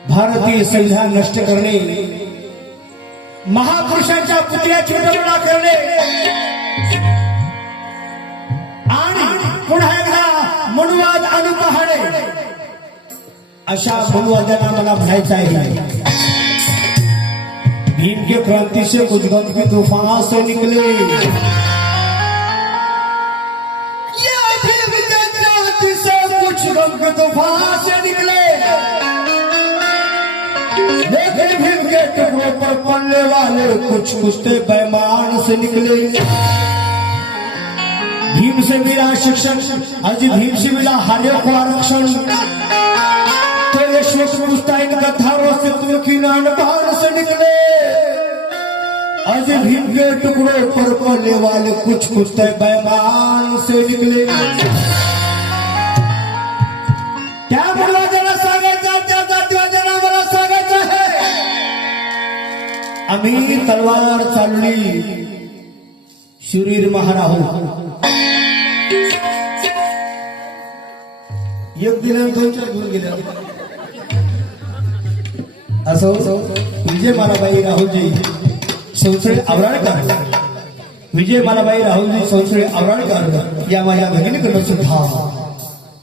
भारतीय संविधान नष्ट करणे, महापुरुषांच्या पुतळ्याची विटंबना करणे आणि पुन्हा एकदा मनुवाद आणून पाहणे, अशा मनुवाद्यांना मला म्हणायचं आहे। भीम के क्रांति से कुछ गम के तूफान से निकले, ये भीम के क्रांति से कुछ गम के तूफान से निकले, लेकिन भीम के टुकड़ों पर पड़ने वाले कुछ कुश्ते बेईमान से निकले। भीम से मिला शिक्षण, आज भीम से मिला हार्यों को आरक्षण, तो ये श्लोक पूछता इन कथारों से तुर्की नानपान से निकले। आज भीम के टुकड़ों पर पड़ने वाले कुछ कुश्ते बेईमान से निकले। क्या बोला जरा सांगायचं, त्या जातीवाद्यांना मला सांगायचं आहे, आम्ही तलवार चालवली, शूरवीर महाराज। एक दिला दोन चार घेऊन गेले असो। विजय मालाबाई राहुलजी संसळे आवराळकर, विजय मालाबाई राहुलजी संसळे आवराळकर या माझ्या भगिनीकडून सुद्धा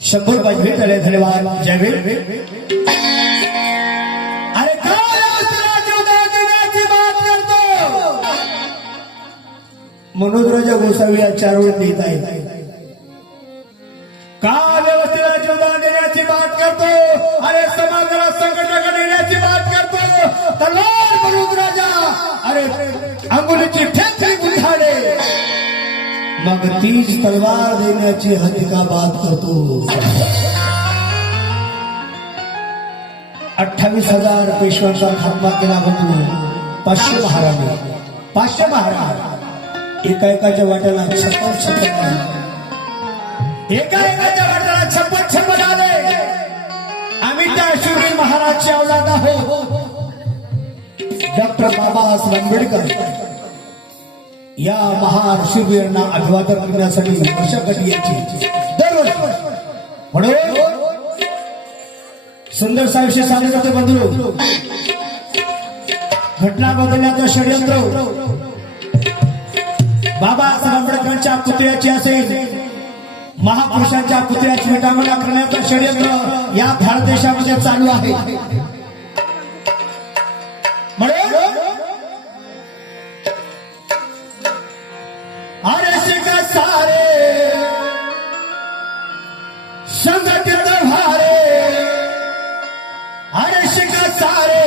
100 रुपये भेट आले। धन्यवाद। जय भीम। अरे काय देण्याची बात करतो, मनोजराजा गोसावी या 4 वेळ देत आहेत। का व्यवस्थेला जीवदान देण्याची बात करतो, अरे समाजाला संघटना देण्याची बात करतो, तलवार मनोजराजा अरे अंगुलीची ठेचरी बुधाडे, मग तीच तलवार देण्याची हद्द का बात करतो। 28,000 पेशव्यांचा खात्मा केला बंधू 500 महाराज, 500 महाराज एका वाट्याला 56 एका वाट्याला 56 आले। आम्ही त्या शूरवीर महाराजचे औलाद आहोत। डॉक्टर बाबासाहेब आंबेडकर या महान शूरवीरांना अभिवादन करण्यासाठी वर्षाकाठी यायचे दरवर्षी। म्हणून सुंदर साहेबशी सांगत होते बंधू, घटना बदलण्याचं षडयंत्र बाबासाहेब आंबेडकरांच्या पुतळ्याची असेल, महापुरुषांच्या पुतळ्याची विटंबना करण्याचं षडयंत्र या भारत देशामध्ये चालू आहे। म्हणून अरे शिका सारे संघटित भारे, अरे शिका सारे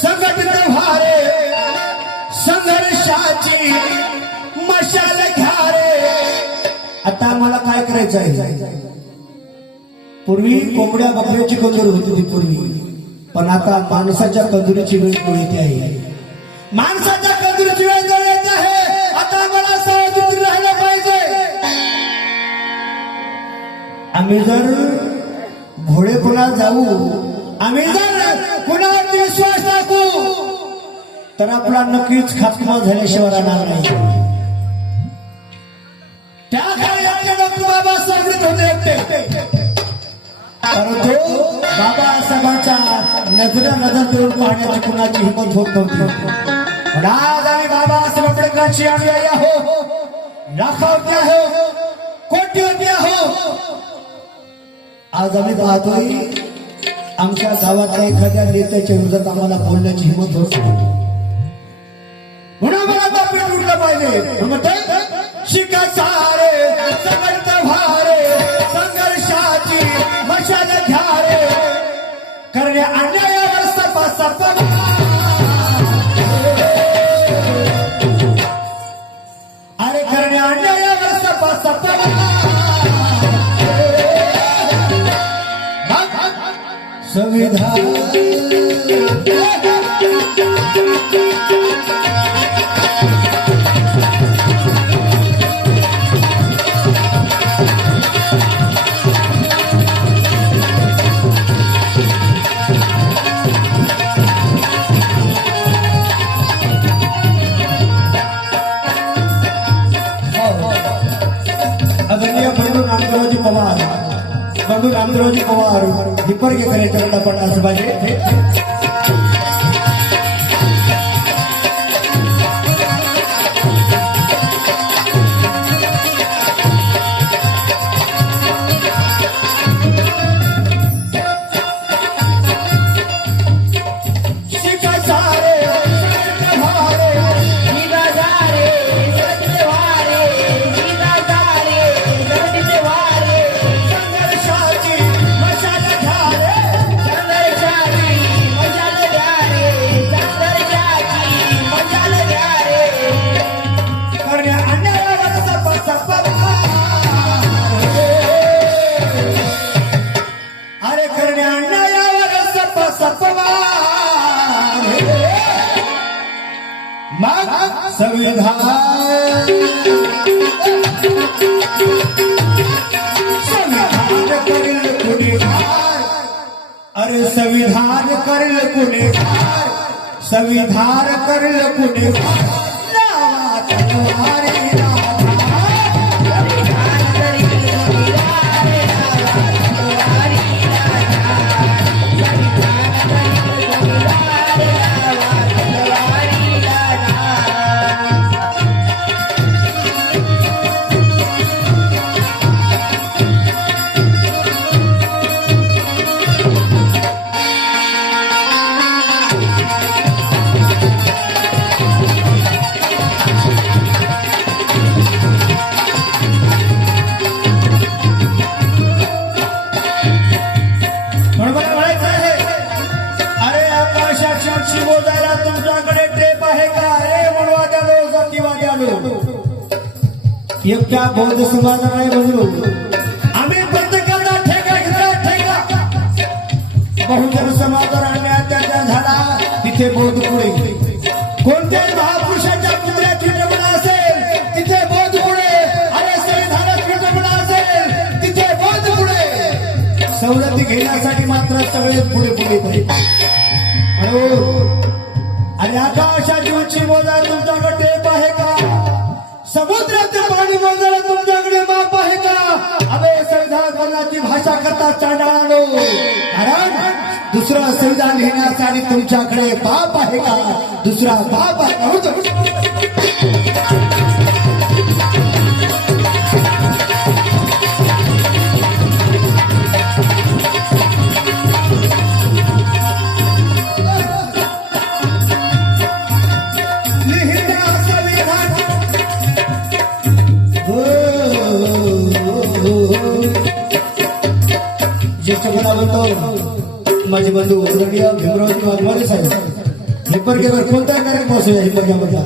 संघटित भारे, संघर्षाची मशाल घ्या रे। आता आम्हाला काय करायचं आहे, पूर्वी कोंबड्या बकऱ्याची कंजूर होती ती पूर्वी, पण आता माणसाच्या कंजुरीची वेळ येते आहे। माणसाच्या कंजुरीची वेळ येते आहे। आता आम्हाला सावध राहायला पाहिजे। आम्ही जर भोळेपणा जाऊ, आम्ही जर कुणावरती विश्वास टाकू, तर आपला नक्कीच खात्मा झाल्याशिवाय राहणार नाही। त्या काळी डॉक्टर बाबासाहेब होते, परंतु बाबासाहेबांच्या नजर देऊन पाहण्याची कुणाची हिंमत होत नव्हती। पण आज आम्ही बाबासाहेब आंबेडकरांची अनुयायी आहोत, लाखावरती आहोत, कोटीवरती आहोत। आज आम्ही पाहतोय आमच्या गावातल्या एखाद्या नेत्याच्या विरोधात आम्हाला बोलण्याची हिंमत होत नाही, म्हणून आम्हाला पेट उठलं पाहिजे। शिका सारे संघटित भारे, संघर्षाची मशाल घ्या रे, करणे अन्यायावर सपासप, अरे करणे अन्यायावर सपासप। संविधान आदरणीय बंधू रामदेवजी पवार हिप्परगेकर यांच्याकडे पन्नास पाहिजे. संविधान करेल गुन्हेगार, अरे संविधान करेल गुन्हेगार, संविधान करेल गुन्हेगार. लावा तलवारी मोजायला तुमच्याकडे टेप आहे का रे म्हणवाद्यालो जातीवाद्यालो. एकट्या बौद्ध समाजाला नाही म्हणलो आम्ही प्रत्येकाला ठेका घेतला ठेका. बहुजन समाजाला अन्याय अत्याचार झाला तिथे बौद्ध पुढे. कोणत्याही महापुरुषाच्या पुतळ्याची जमणा असेल तिथे बौद्ध पुढे. अरे संविधानात विडंबना असेल तिथे बौद्ध पुढे. सवलती घेण्यासाठी मात्र सगळे पुढे पुढे पुढे. आणि आकाशाची उंची मोजा तुमच्याकडे टेप आहे का? समुद्राचे पाणी मोजायला तुमच्याकडे माप आहे का? अबे संविधान बोलण्याची भाषा करता चांडाळानो. कारण दुसरा संविधान लिहिण्यासाठी तुमच्याकडे बाप आहे का? दुसरा बाप आहे का? ज्येष्ठ कलावंत माझे बंधू आदरणीय भीमरावजी वाघमारे साहेब हिप्परगेकर कोणता कार्यक्रम असो या हिप्परगेमधला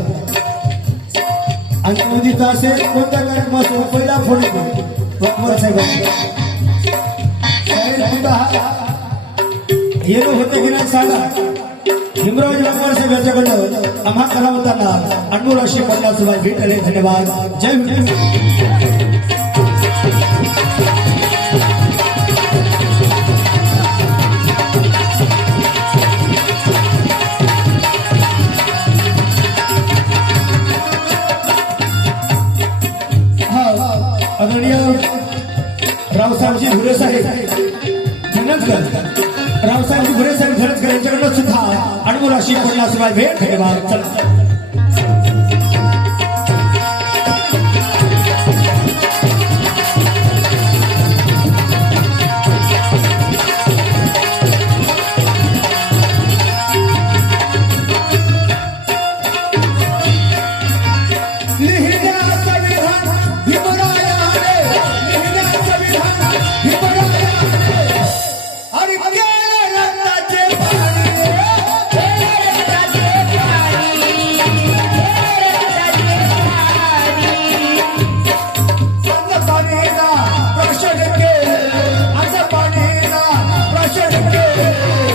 आणि मोदीचा असेल कोणता कार्यक्रम असो पहिला फोन येतो वाघमारे साहेब येणं होते की नाही सांगा. भीमरावजी वाघमारे साहेब यांच्याकडनं आम्हा कलावंतांना अनमोल अशी पन्नास रुपये भेट आले. धन्यवाद. जय भीम. आदरणीय रावसाहेबजी भुरे साहेब धनंजकर रावसाहेबजी भुरे साहेब धनंजकर यांच्याकडनं सुद्धा अनमोल अशी पन्नास रुपये भेट. धन्यवाद. चला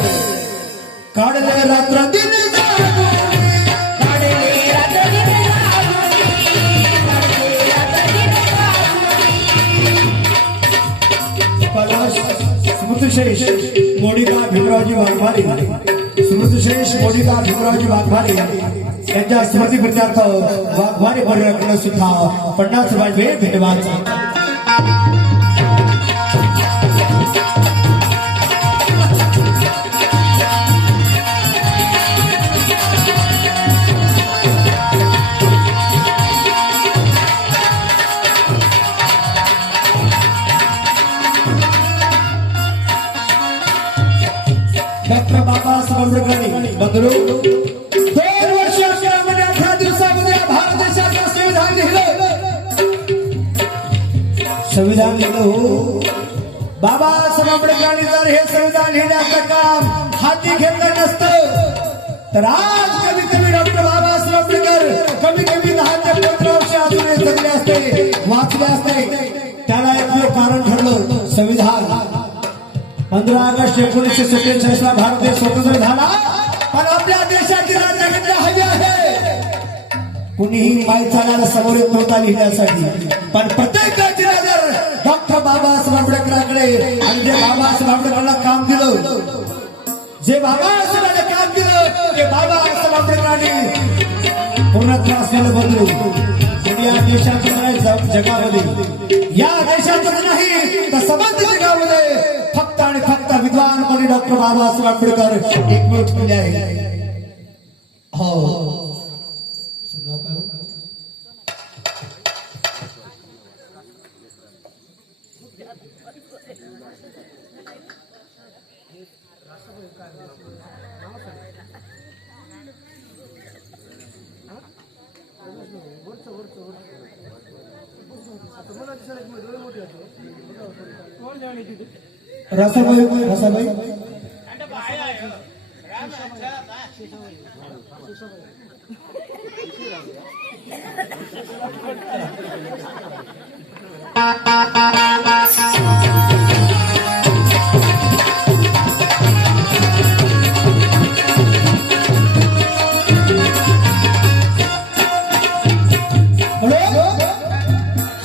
स्मृतिश्रेष्ठ मोनिका भीमरावजी वाघमारे स्मृतिश्रेष्ठ मोनिका भीमरावजी वाघमारे यांच्या स्मृतीप्रित्यर्थ वाघमारे परिवाराकडे सुद्धा 50 रुपये भेट. धन्यवाद. डॉक्टर बाबासाहेब आंबेडकरांनी बंधू 2 वर्ष 18 दिवसामध्ये भारत देशाचं संविधान लिहिलं. संविधान लिहिलं हो. बाबासाहेब आंबेडकरांनी जर हे संविधान लिहिण्याचं काम हाती घेतलं नसतं तर आज कमीत कमी डॉक्टर बाबासाहेब आंबेडकर कमीत कमी 10 ते 15 वर्ष अजूनही जगले असते, वाचले असते. त्याला एक कारण ठरलं संविधान. 15 ऑगस्ट 1947 ला भारत देश स्वतंत्र झाला. पण आपल्या देशाची राज्यघटना हवी आहे. कुणीही माय चालायला समोर येत नव्हता लिहिण्यासाठी. पण प्रत्येकाची नजर डॉक्टर बाबासाहेब आंबेडकरांकडे. आणि जे बाबासाहेब आंबेडकरांना काम दिलं, जे बाबासाहेबांना काम दिलं ते बाबासाहेब आंबेडकरांनी पूर्णत्व असलेलं बदलू. या देशातच नाही जगामध्ये, या देशातच नाही तर समस्त जगामध्ये फक्त आणि फक्त विद्वानपणे डॉक्टर बाबासाहेब आंबेडकर एकमत केले आहे. हो रसाबाई रसाबाई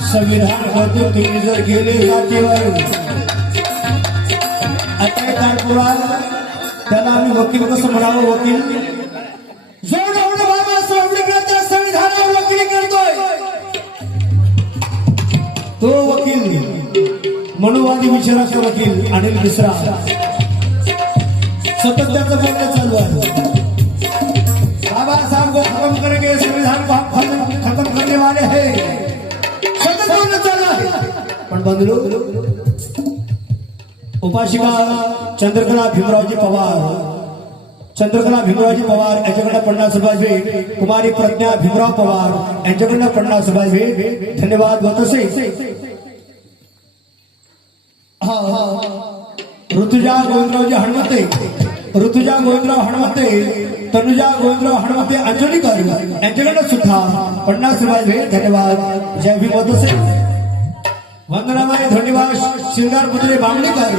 संविधान बदलून तुम्ही जर गेले जातीवर आता काळपुरा त्याला आम्ही वकील कसं म्हणावं. वकील जो डॉक्टर बाबासाहेब आंबेडकरांच्या संविधानावर वकिली करतोय तो वकील मनुवादी विचाराचा वकील अनिल मिश्रा सतत त्याचं बोलणं चालू आहे. बाबासाहेब को खत्म करेंगे, संविधान को हम खत्म करने वाले हैं, सतत बोलणं चालू आहे. पण बंधू उपासिका चंद्रकला भीमरावजी पवार, चंद्रकला भीमरावजी पवार यांच्याकडे 50 रुपये भेट. कुमारी प्रज्ञा भीमराव पवार यांच्याकडनं 50 रुपये भेट. धन्यवाद. तसे ऋतुजा गोविंदरावजी हणमते, ऋतुजा गोविंदराव हणमते, तनुजा गोविंदराव हणमते अंजलीकर यांच्याकडनं सुद्धा 50 रुपये भेट. धन्यवाद. जय भीम. तसे वंदनाबाई धन्यवाद शिंगारपुत्रे बामणीकर,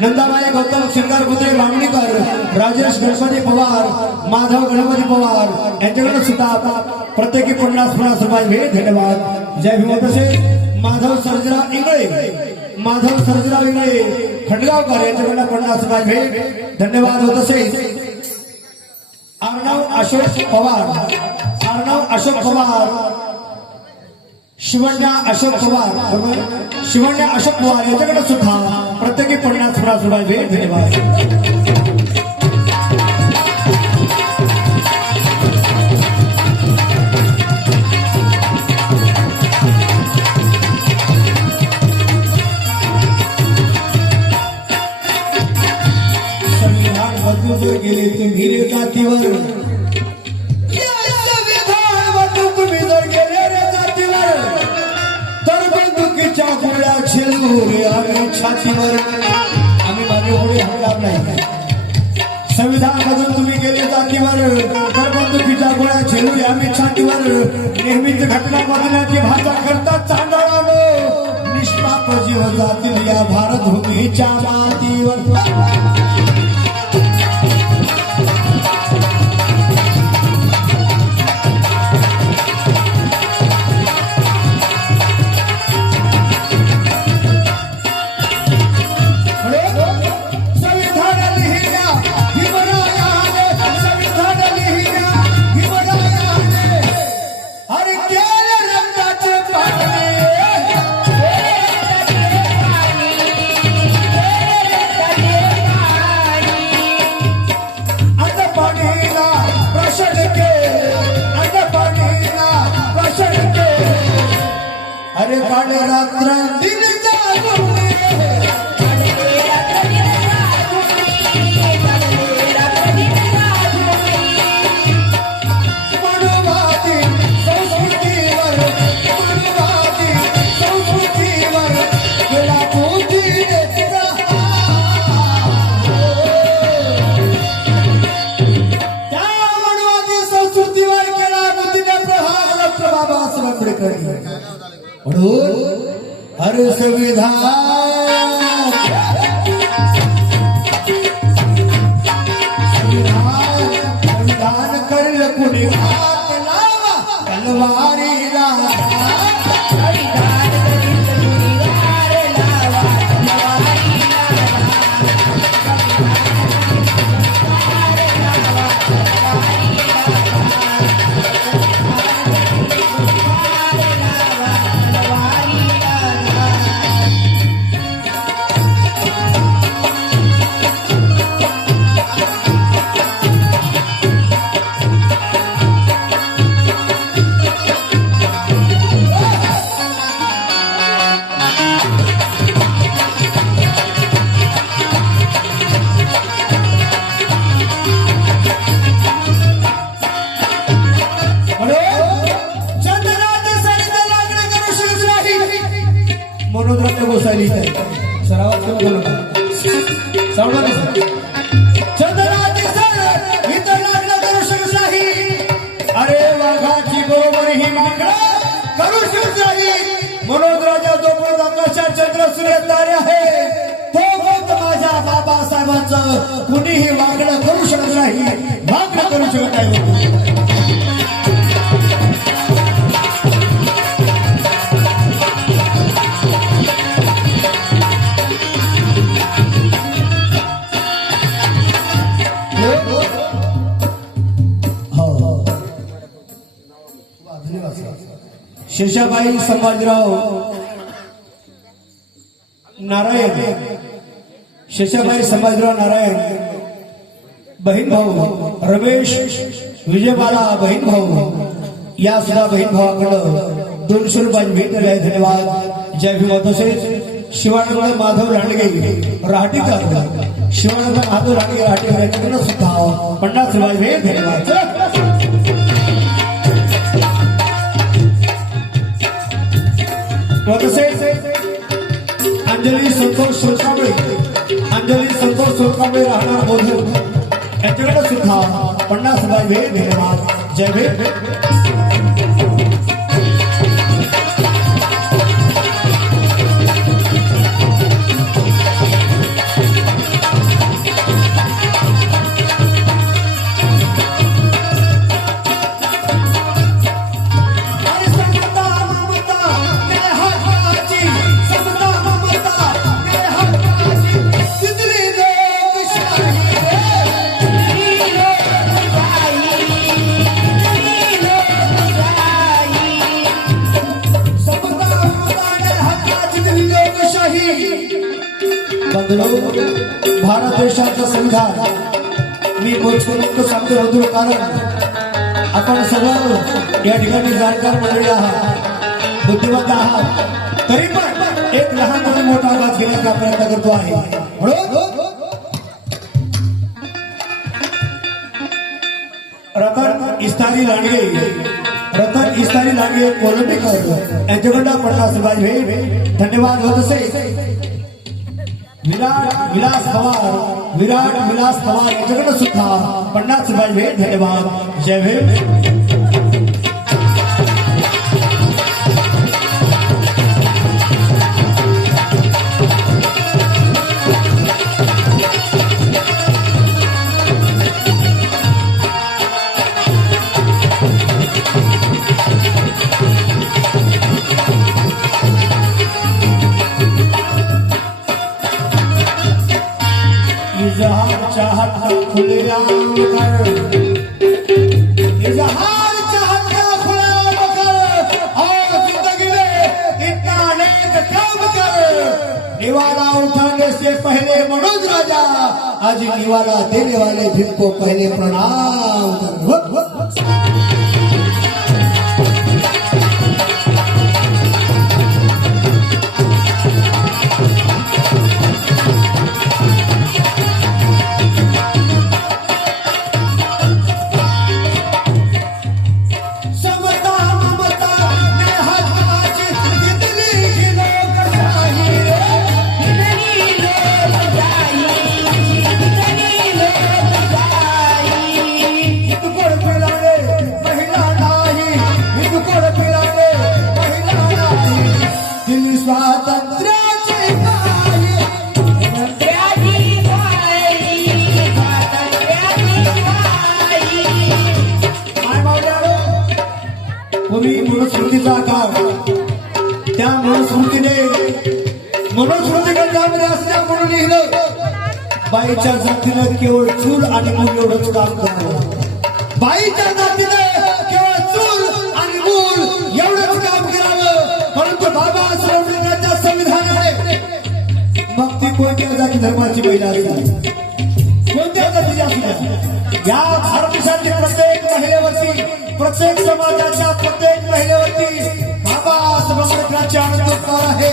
नंदाबाई गौतम शिंगारपुत्रे बामणीकर, राजेश गणपती पवार, माधव गणपती पवार यांच्याकडे सुद्धा प्रत्येकी 50 रुपये भेट. धन्यवाद. जय भीम. तसे माधव सर्जराव इंगळे, माधव सर्जराव इंगळे खंडगावकर यांच्याकडे 50 रुपये भेट. धन्यवाद. तसे अर्णव अशोक पवार, अर्णव अशोक पवार, शिवण्या अशोक पवार, शिवण्या अशोक पवार यांच्याकडे सुद्धा प्रत्येकी 50 रुपये भेट. धन्यवाद. संविधान बदलून गेले तुम्ही जातीवर, तुम्ही जर गेले रे जातीवर तर बंदुकीच्या गोळ्या झेलू आम्ही छातीवर. आम्ही मागे पुढे हटणार नाही. संविधान बदलून तुम्ही गेले जातीवर तर बंदुकीच्या गोळ्या झेलू आम्ही छातीवर. नेहमीच घटना बदलण्याची भाषा करतात चांदळानो, निष्पाप जीव जातील या भारत भूमीच्या मातीवर. अरे काळे रात्र दिन जागून अरे संविधान संविधान करेल कुणी हात लावा तलवारीला मनोद्रव्य गोसावी सरावात करून चंद्राची सर इतर लग्न करू शकत नाही. अरे वाघाची गोवर ही माकडा करू शकत नाही. मनोद्राच्या जोपर्यंत आकाशात चंद्र सूर्य तारे आहे तोपर्यंत माझ्या बाबासाहेबांचं कुणीही वाकडं करू शकत नाही, वाकडं करू शकत नाही. शेषाबाई संभाजीराव नारायण, शेषाबाई संभाजीराव नारायण बहीण भाऊ, रमेश विजयबाला बहीण भाऊ, या सुद्धा बहीण भावाकडं 200 रुपये भेट दिले. धन्यवाद. जय भीम. तसेच शिवानंद माधव लांडगे राहटीकर, शिवानंद माधव लांडगे राहटीकर यांच्याकडे सुद्धा 50 रुपये भेट. धन्यवाद. अंजली संतोष सोरकांबळे, अंजली संतोष सोरकांबळे राहणार मोदूर यांच्याकडे सुद्धा 50 रुपये भेट. धन्यवाद. जय भीम. भारत देशाचं संविधान मी बोलतो सांगतो मधुर, कारण आपण सगळं या ठिकाणी जाणकार मंडळी आहात, बुद्धिमत्ता आहात, तरी पण एक लहान आणि मोठा आवाज घेण्याचा प्रयत्न करतो आहे. रतन इस्तारी लांडगे, रतन इस्तारी लांडगे कोलंबीकर यांच्याकडं 50 रुपये भेट. धन्यवाद. होत असे विराट विलास पवार, विराट विलास पवार यांच्याकडे सुद्धा 50 रुपये भेट. धन्यवाद. जय भीम. इजहार चाहत खुलेआम कर, इजहार चाहत खुलेआम कर और जिंदगी में इतना अनेक काम कर. निवाला उठाने से पहले मनोज राजा, आज निवाला देने वाले भीम को पहले प्रणाम कर. मनुस्मृतीचा काळ, त्या मनुस्मृतीने मनुस्मृती ग्रंथामध्ये असल्या म्हणून लिहिलं, बाईच्या जातीनं केवळ चूल आणि मूल एवढंच काम करावं. बाईच्या जातीनं केवळ चूल आणि मूल एवढंच काम करावं. परंतु बाबासाहेब आंबेडकरांच्या संविधानाने मग ती कोणत्या जाती धर्माची महिला असते, कोणत्या जातीची असते, या भारत देशातील प्रत्येक महिलेवरती, प्रत्येक समाजाच्या प्रत्येक महिलेवरती बाबासाहेब आंबेडकरांचे आनंदोत्सव आहे.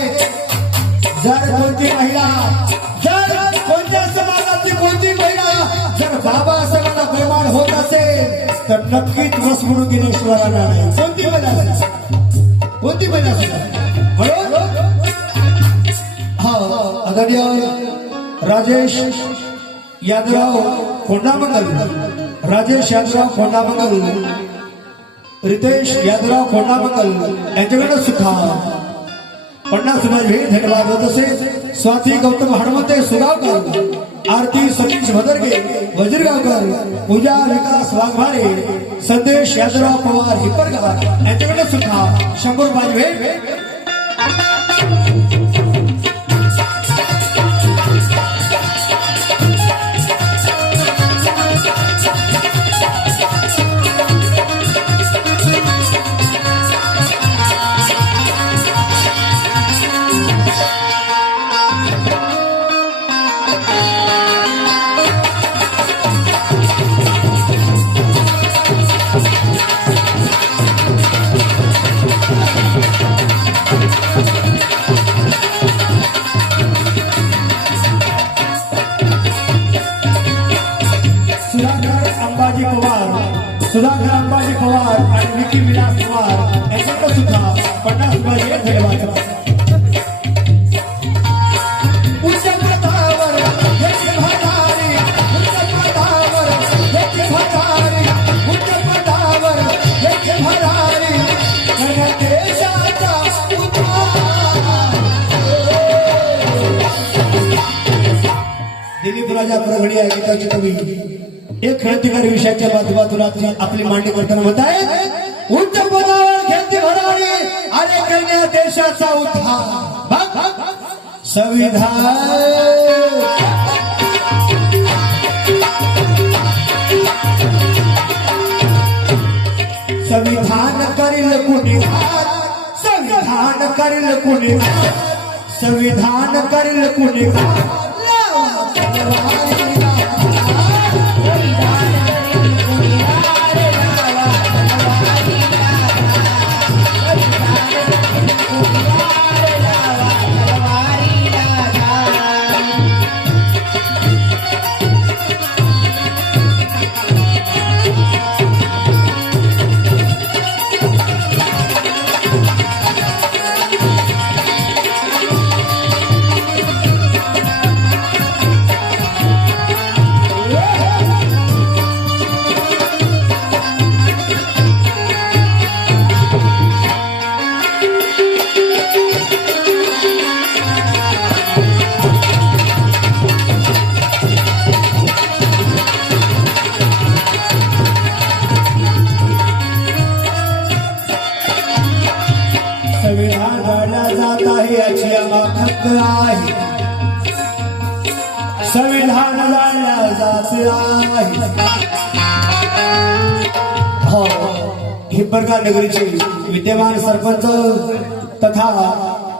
जर कोणती महिला, जर कोणत्या समाजाची कोणती महिला जर बाबासाहेबांना बेमान होत असेल तर नक्कीच रस म्हणून गेल्याशिवाय राहणार नाही. कोणती महिला असेल, कोणती महिला असेल. म्हणून आदरणीय राजेश यादवराव खोंडामंगल, राजेश यादवराव खोंडामंगल, रितेश यादवराव खोंडामंगल यांच्याकडे सुद्धा 50 रुपये धन्यवाद होत असे. स्वाती गौतम हनुमंते सुगावकर, आरती सतीश भदरगे वजीरगावकर, पूजा विकास वाघमारे, संदेश यादवराव पवार हिप्परगाव यांच्याकडे सुद्धा 100 रुपये भेट. सुधाकर अंबाजी पवार आणि विकी विलास पवार यांच्याकडे सुद्धा 50 रुपये धन्यवाद. उच्च पदावर येथे भरारी, उच्च पदावर येथे भरारी, उच्च पदावर येथे भरारी, जन देशाचा उद्धार. दिलीप राजा प्रगडी आहे गीताची कवी एक क्रांतिकारी विषयाच्या माध्यमातून आपली मांडणी करताना म्हणत आहे, उच्च पदावर घेतली भरारी आणि केल्या देशाचा उद्धार. संविधान संविधान करील गुन्हेगार, संविधान करील गुन्हेगार, संविधान करील गुन्हेगार. संविधान जाणल्या जाते आहे. हिप्परगाव नगरीचे विद्यमान सरपंच तथा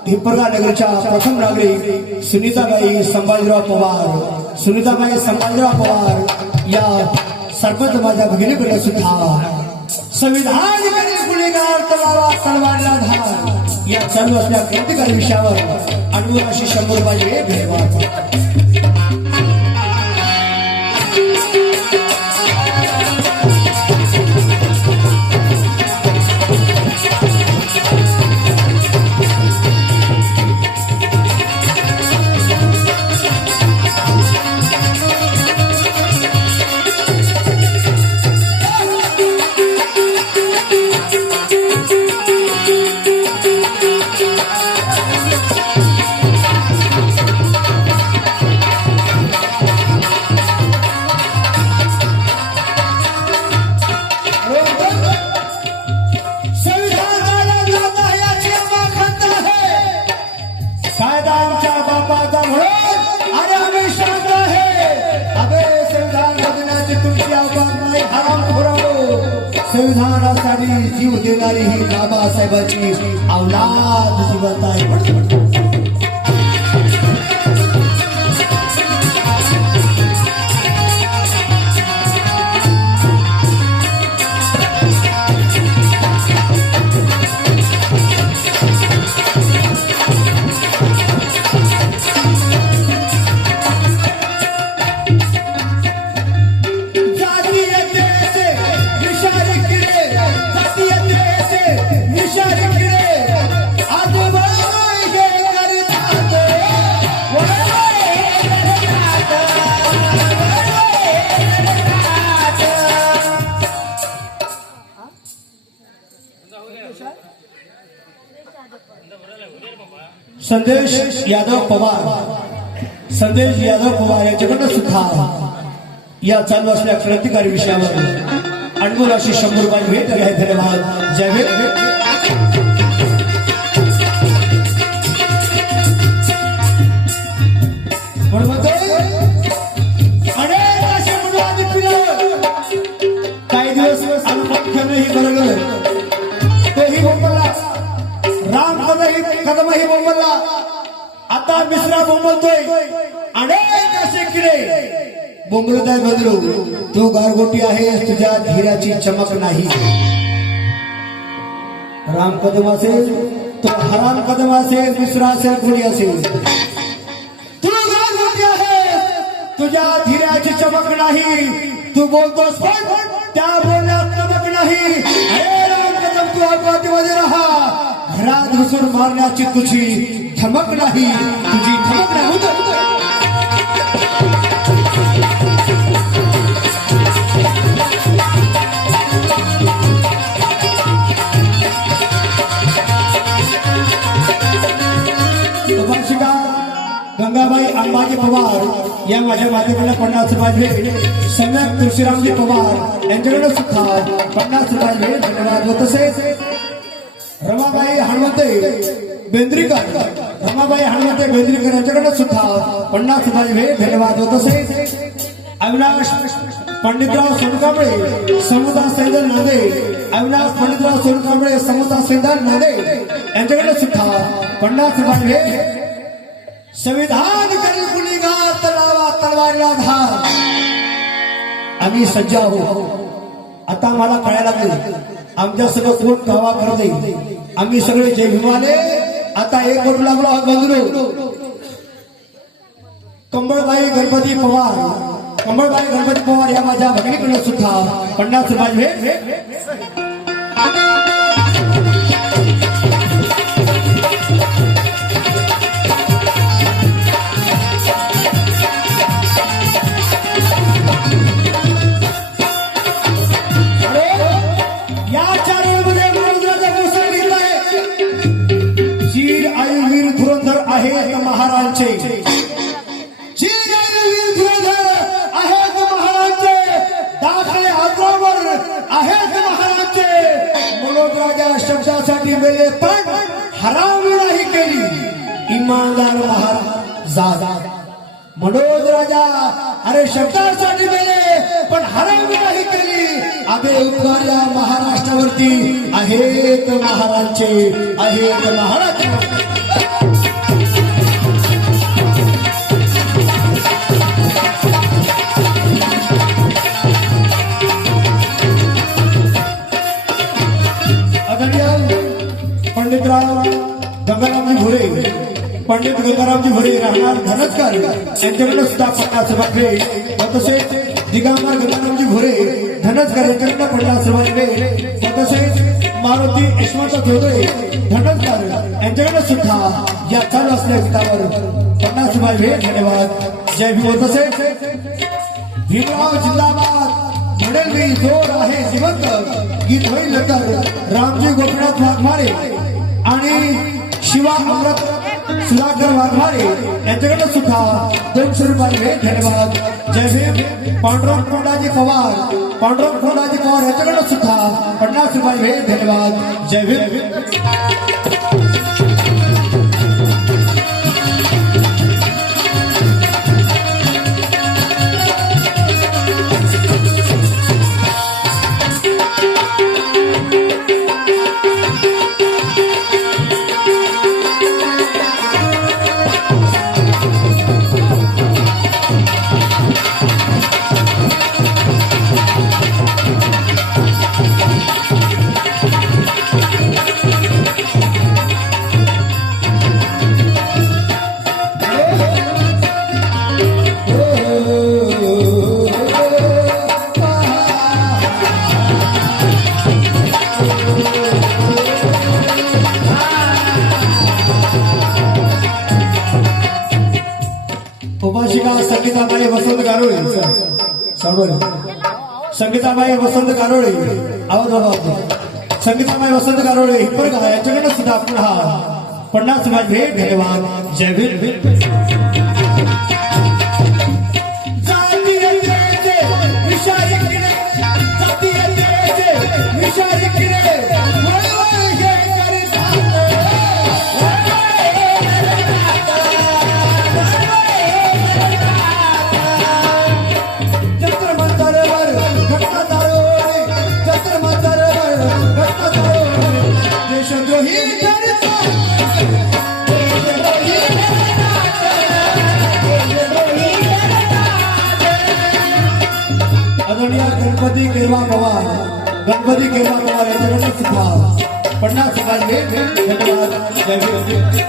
हिप्परगाव नगरीच्या प्रथम नागरिक सुनीताबाई संभाजीराव पवार, सुनीताबाई संभाजीराव पवार या सरपंच माझ्या भगिनीकडे सुद्धा संविधान गुन्हेगार तलवारला धार या चालू असल्या क्रांतिकारी विषयावर अनुभव अशी 100 रुपये धन्यवाद. तुमची अवकाश नाही हराम खोरानो संविधानासाठी जीव देणारी ही बाबासाहेबांची औलाद जिवंत आहे. संदेश यादव पवार यांच्याकडनं सुद्धा या चालू असलेल्या क्रांतिकारी विषयावर अनमोल अशी 100 रुपये भेट आहे. धन्यवाद. जय हिंद. काही दिवस अनुपख्यानंही बरगलं तेही बोंबलला, राम कदमही बोंबलला, आता मिश्रा बोंबलतोय. अनेक असे किडे बोंबलत आहे. बदलू तू गारगोटी आहेस, तुझ्या धीराची चमक नाही. राम कदम असेल तो हराम कदम असेल, मिश्रा असेल, कोणी असेल, तू गारगोटी आहेस, तुझ्या धीराची चमक नाही. तू बोलतोस पण त्या बोलण्यात चमक नाही. अरे राम कदम, तू अपघातीमध्ये राहा. घरात घुसून मारण्याची तुझी धमक नाही, तुझी धमक नाही. गंगाबाई अंबाजी पवार या माझ्या माध्यमाला 50 रुपये. सम्यक तुळशीरामजी पवार यांच्याकडे सुद्धा 50 रुपये. धन्यवाद. व तसेच रमाबाई हनुमंते बेंद्रीकर यांच्याकडे सुद्धा 50 रुपये. धन्यवाद. व तसेच अविनाश पंडितराव सोनकांबळे समुदाय सैदल नांदे, समुदाय सैदल नांदे यांच्याकडे सुद्धा 50 रुपये. संविधान करी गुन्हेगार तलावा तलवारीला धार. आम्ही सज्ज आहोत. आता मला कळायला लागले आमच्या सगळं कोण गावा करते. आम्ही सगळे जय भीमाले आता एक करू लागलो आहोत. बंधू कंबळबाई गणपती पवार या माझ्या भगिनीकडे सुद्धा 50 रुपये. महाराजांचे दाखले हातावर आहेत महाराजांचे. मनोज राजा शब्दासाठी मेले पण हराम नाही केली. इमानदार महाराज मनोज राजा अरे शब्दासाठी मेले पण हराम नाही केली. अबे उपकार या महाराष्ट्रावरती आहेत महाराजांचे, आहेत महाराज. पंडित गंगारामजी भोरे राहणार धनजकर यांच्याकडे सुद्धा 50 रुपये. तसेच दिगंबर गंगारामजी भोरे धनजकर यांच्याकडे 50 रुपये. तसेच मारुती यशवंत चौधरी धनजकर यांच्याकडे सुद्धा या चालू असलेल्या गीतावर 50 रुपये. धन्यवाद. जय भीम. तसेच भीमराव जिंदाबाद म्हणेल मी जोर आहे जिवंत गीत होईल तर रामजी गोपीनाथ वाघमारे आणि शिवा अमृत सुधाकर वाघमारे यांच्याकडे सुद्धा 200 रुपये. धन्यवाद. जय भीम. पांडुरंग कोंडाजी पवार यांच्याकडे सुद्धा 50 रुपये. धन्यवाद. जय भीम. संगीताबाई वसंत गारोळे संगीताबाई वसंत गारोळे आवाज बाबा संगीताबाई वसंत गारोळे हिप्परगा यांच्याकडे सुद्धा आपण हा 50 समाज भेट. धन्यवाद. जय भीम. गणपती केरवा पवार यांच्याकडे सुद्धा 50 समाज भेट. धन्यवाद. जय भीम.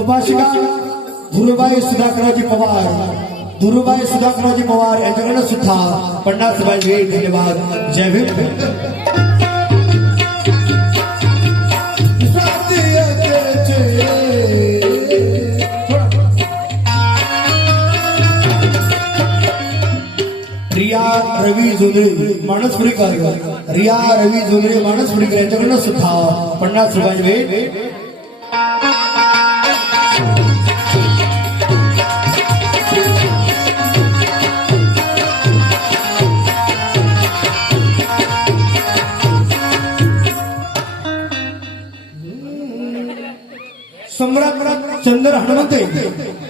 उपासिका धुरुबाई सुधाकरराजी पवार यांच्याकडे सुद्धा 50 समाज भेट. धन्यवाद. जय भीम. रिया रवी जोंधळे मानसपुरीकर यांच्याकडे सुद्धा 50 समाज भेट.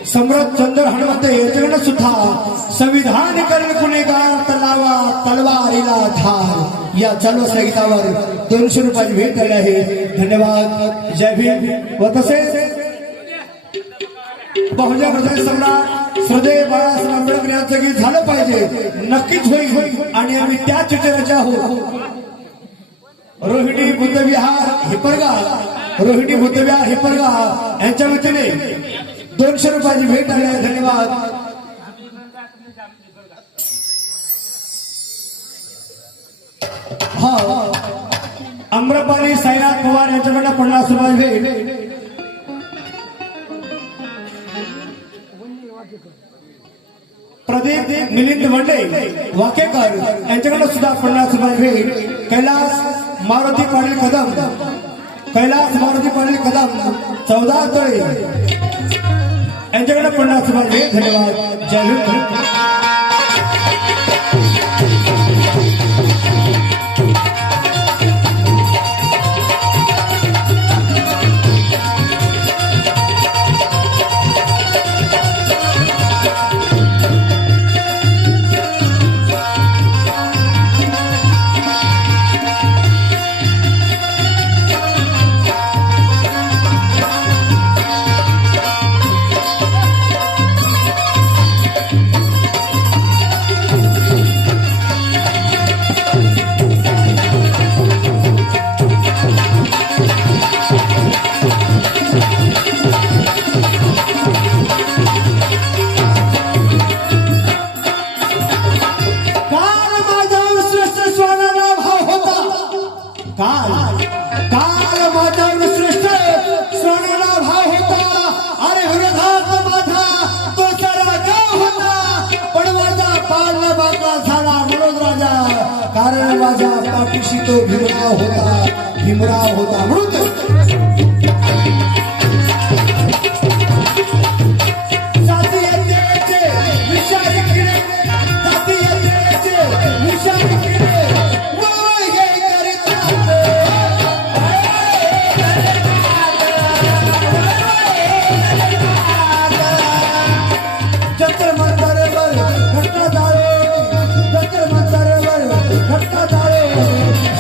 सम्राट चंद्र हनुमंते यांच्याकडे सुद्धा संविधान करण गुन्हेगार तलवारीला धार या चालू संगीतावर 200 रुपये भेट दिले आहे. धन्यवाद. जय भीम. व तसेच बहुजन हृदय सम्राट श्रद्धेय बाळासाहेब आंबेडकर यांचं गीत झालं पाहिजे. नक्कीच होईल आणि आम्ही त्याच चित्ररचना आहोत. रोहिणी बुद्धविहार हिप्परगा यांच्या वतीने 200 रुपयाची भेट आली आहे. धन्यवाद. आम्रपाली साईनाथ पवार यांच्याकडे 50 रुपयाची भेट. प्रदीप मिलिंद वंडे वाकेकर यांच्याकडे सुद्धा 50 रुपयाची भेट. कैलास मारुती पाटील कदम 14 तळे यांच्याकडे 50 रुपये. धन्यवाद. जय भीम. काल माझ्यावर श्रेष्ठ सोनेला भाव होता. अरे विरोधात माझा तो सारा गाव होता. पण माझा पाळणा बातला झाला म्हणून राजा. कारण माझ्या पाठीशी तो भीमराव होता म्हणून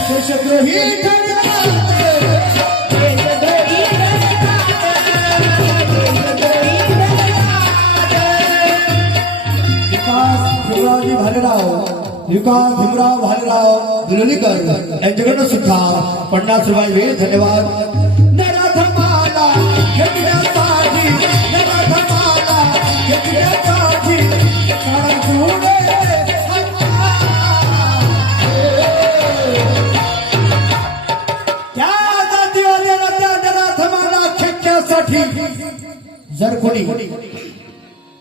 देशद्रोही विकास भीमराव भालेराव दुलनीकर यांच्याकडनं सुद्धा 50 रुपये वेळ धन्यवाद. नराधमाला घेतल्यासाठी, नराधमाला घेतल्यासाठी काळा जुने त्या जातीवाल्याला त्या नराधमाला खेळण्यासाठी जर कोणी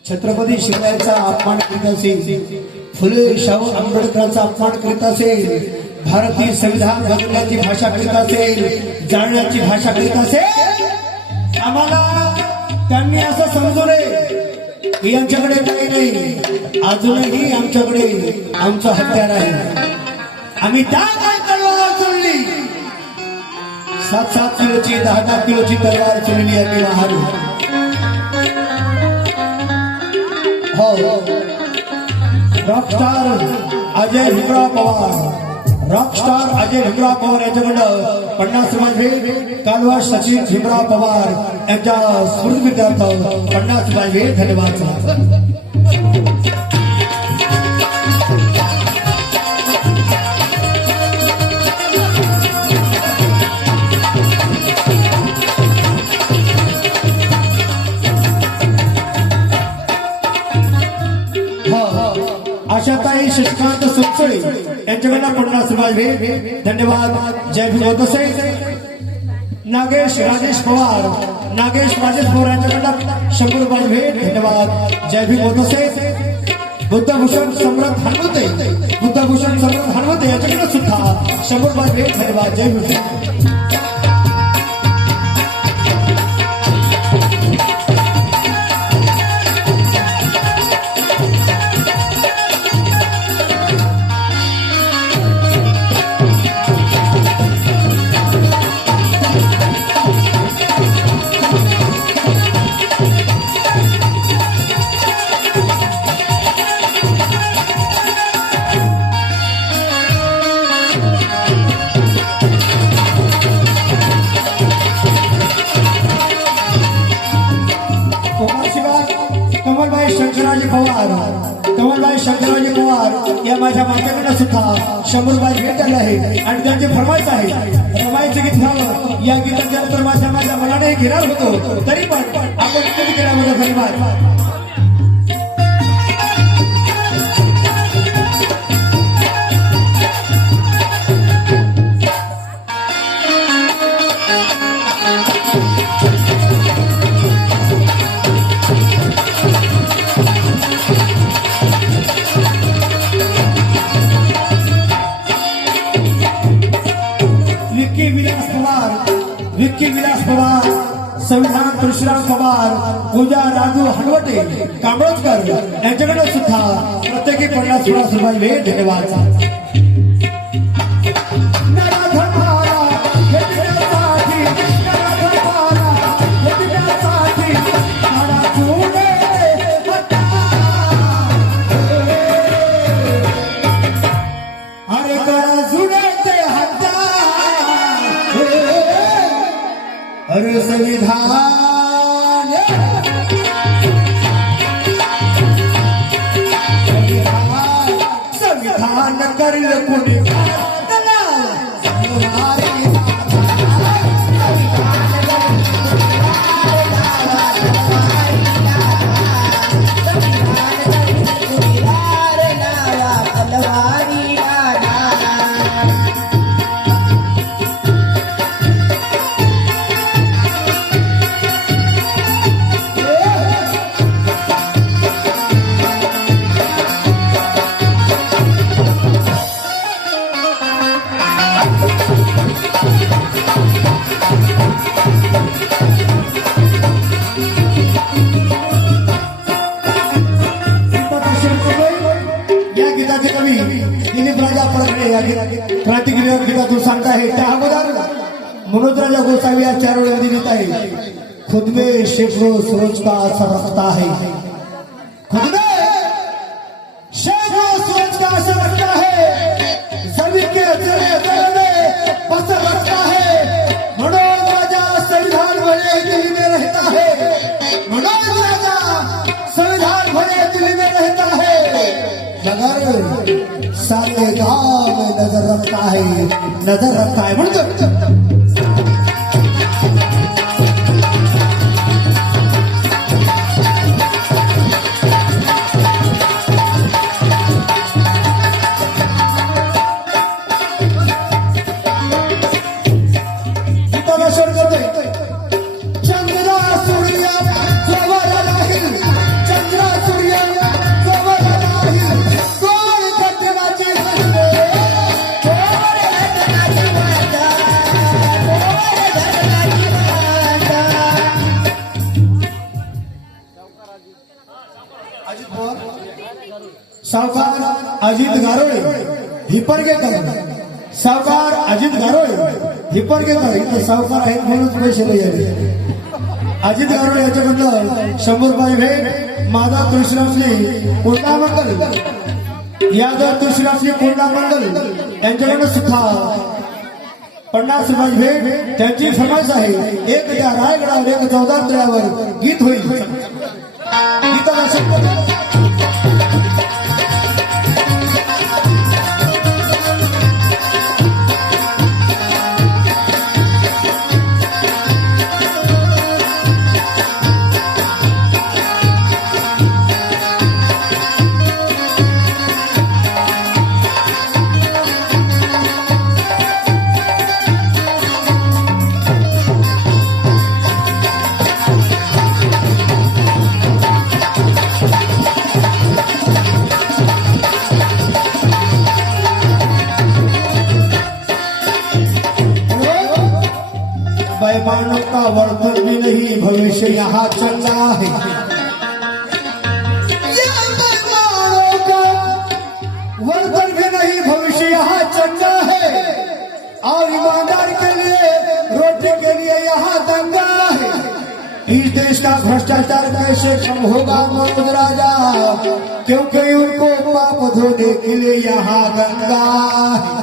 छत्रपती शिवाजीचा अपमान करीत असेल, फुले शाहू आंबेडकरांचा अपमान करीत असेल, भारतीय संविधान बदलण्याची भाषा करीत असेल, जाळण्याची भाषा करीत असेल, आम्हाला त्यांनी असं समजू नये की यांच्याकडे काही नाही. अजूनही आमच्याकडे आमचं हत्यार आहे. आम्ही त्या काय तलवार चोरली, 7-7 किलोची 10-10 किलोची तलवार चोरली आम्ही महार. हो, रॉकस्टार अजय भीमराव पवार, रॉकस्टार अजय भीमराव पवार यांच्याकडं 50 रुपये. कालवा सचिन भीमराव पवार यांच्या स्मृतीप्रित्यर्थ 50 रुपये धन्यवाद. आशाताई शशिकांत सुचळे यांच्याकडनं 50 रुपये धन्यवाद. जय भीम होतसे. नागेश राजेश पवार, नागेश राजेश पवार यांच्याकडनं 100 रुपये धन्यवाद. जय भीम होतसे. बुद्धभूषण सम्राट हनुमते, बुद्धभूषण सम्राट हनुमते यांच्याकडनं सुद्धा 100 रुपये धन्यवाद. जय भीम. शंकराजी पवार, कमलबाई शंकराजी पवार या माझ्या मातेकडे सुद्धा 100 रुपये भेट आले आहे आणि त्यांची फरमाईश आहे. फरमाईचे गीत घ्यावं. या गीताच्या नंतर माझ्या मनाने घेणार होतो, तरी पण आपण कधी केल्याबद्दल धन्यवाद. विक्की विलास पवार, संविधान तुळशीराम पवार, पूजा राजू हनवटे कांबळकर यांच्याकडे सुद्धा प्रत्येकी 50 रुपये धन्यवाद. अरे संविधान संविधान करील कुणी गीतातून सांगता है त्या अगोदर मनोज राजा गोसावी या 4 वेळा लिहित आहे. खुद में शेखों सूरज का असर रखता है, खुद में शेखों सूरज का असर रखता है, सभी के चेहरे में बसर रखता है. मनोज राजा संविधान भले दिल्ली में रहता है, मनोज राजा संविधान भले दिल्ली में रहता है, मगर सारे के गाँव में नजर रखता है म्हणतो सावकार अजित गारोळे हिपरगेकर सावकार अजित गारोळे हिपरगेकर इथं सावकार आहेत म्हणून पैसे नाही आले अजित गारोळे याच्याकडनं 100 रुपये भेट माधव तुळशीरामजी कोंडा मंडल यादव तुळशीरामजी कोंडा मंडल यांच्याकडनं सुद्धा 50 रुपये भेट त्यांची फरमाईश आहे एक त्या रायगडावर एक चौदार तळ्यावर गीत होईल गीताला शब्द बेईमानों का वर्तन भी नहीं भविष्य यहाँ चल रहा है बेईमानों का वर्तन भी नहीं भविष्य यहाँ चल रहा है और ईमानदार के लिए रोटी के लिए यहाँ दंगा है इस देश का भ्रष्टाचार कैसे कम होगा मनोज राजा क्योंकि उनको पाप धोने के लिए यहाँ गंगा है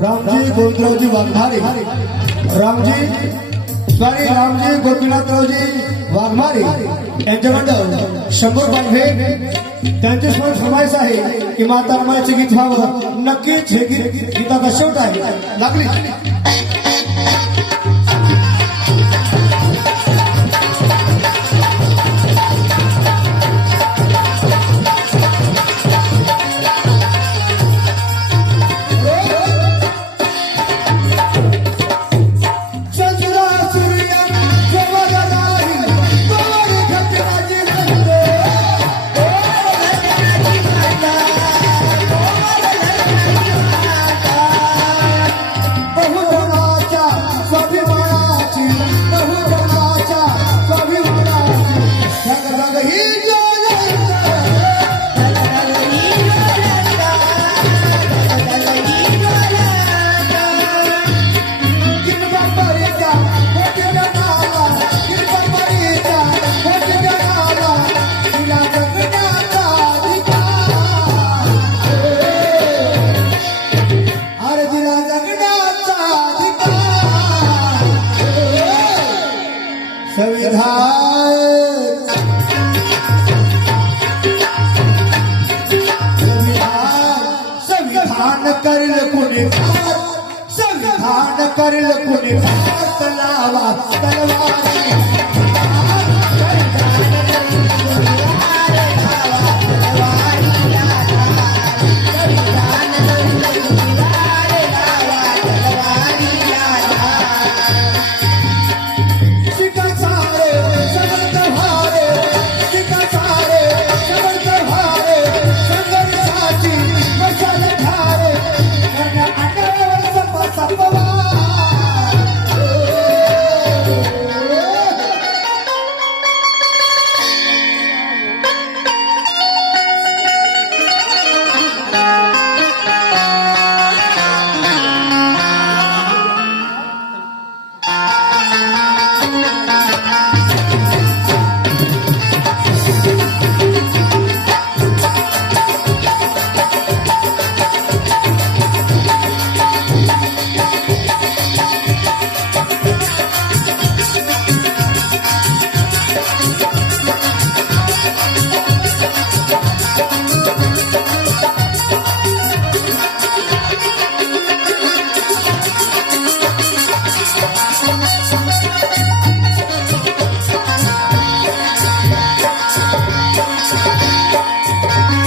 रामजी गोविंदरावजी वाघमारे रामजी गोपीनाथरावजी वाघमारे यांच्याकडं 100 रुपये भेट त्यांची फरमाईश आहे की माता रमाईचे गीत व्हावं नक्कीच हे गीत गीताचा शेवट आहे लागली संविधान करेल कुणी लावा तलवारी Thank